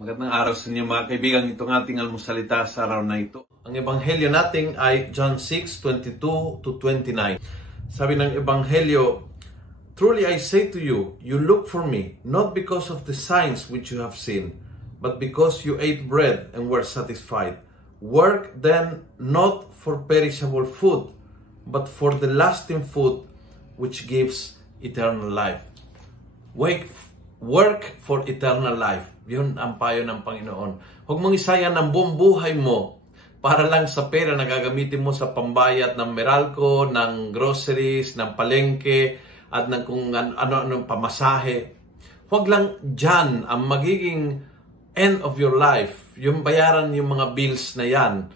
Magandang araw sa inyo mga kaibigan. Itong ating almusalita sa araw na ito. Ang ebanghelyo natin ay John 6:22-29. Sabi ng ebanghelyo, "Truly I say to you, you look for me, not because of the signs which you have seen, but because you ate bread and were satisfied. Work then not for perishable food, but for the lasting food which gives eternal life." Work for eternal life. Yun ang payo ng Panginoon. Huwag mong isayan ang buong buhay mo para lang sa pera na gagamitin mo sa pambayad ng Meralco, ng groceries, ng palengke, at ng kung ano-ano pamasahe. Huwag lang dyan ang magiging end of your life. Yung bayaran yung mga bills na yan.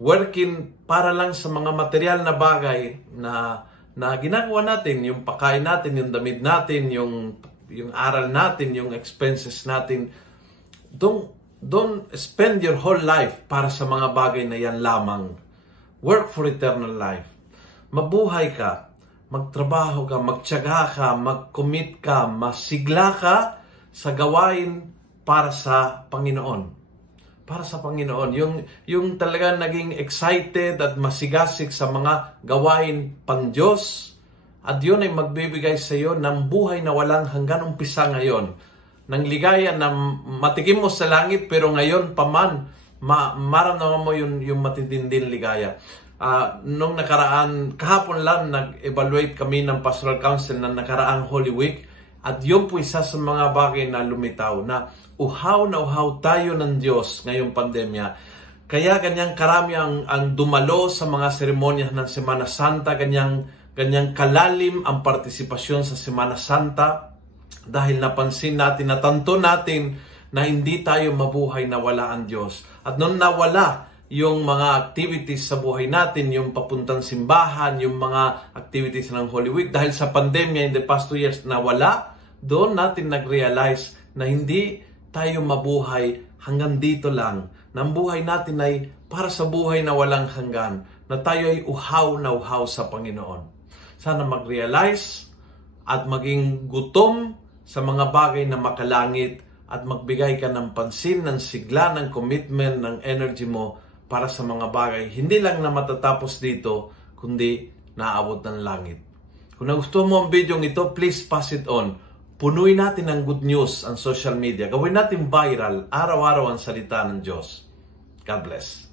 Working para lang sa mga material na bagay na ginagawa natin, yung pagkain natin, yung damit natin, yung aral natin, yung expenses natin. Don't spend your whole life para sa mga bagay na yan lamang. Work for eternal life. Mabuhay ka, magtrabaho ka, magtiyaga ka, mag-commit ka, masigla ka sa gawain para sa Panginoon. Para sa Panginoon. Yung talaga naging excited at masigasig sa mga gawain pang Diyos. At yun ay magbibigay sa iyo ng buhay na walang hanggan umpisa ngayon. Ng ligaya na matikim mo sa langit pero ngayon pa man, maramdaman mo yung matitinding ligaya. Nung nakaraan, kahapon lang nag-evaluate kami ng Pastoral Council na nakaraang Holy Week. At yun po isa sa mga bagay na lumitaw na uhaw tayo ng Diyos ngayong pandemya. Kaya ganyang karami ang dumalo sa mga seremonyas ng Semana Santa, ganyang kalalim ang partisipasyon sa Semana Santa dahil napansin natin, natanto natin na hindi tayo mabuhay na wala ang Diyos. At nung nawala yung mga activities sa buhay natin, yung papuntang simbahan, yung mga activities ng Holy Week, dahil sa pandemya in the past 2 years nawala, doon natin nag-realize na hindi tayo mabuhay hanggang dito lang. Na ang buhay natin ay para sa buhay na walang hanggan, na tayo ay uhaw na uhaw sa Panginoon. Sana mag-realize at maging gutom sa mga bagay na makalangit at magbigay ka ng pansin, ng sigla, ng commitment, ng energy mo para sa mga bagay. Hindi lang na matatapos dito, kundi naabot ng langit. Kung nagustuhan mo ang video ito, please pass it on. Punuin natin ng good news ang social media. Gawin natin viral, araw-araw ang salita ng Diyos. God bless.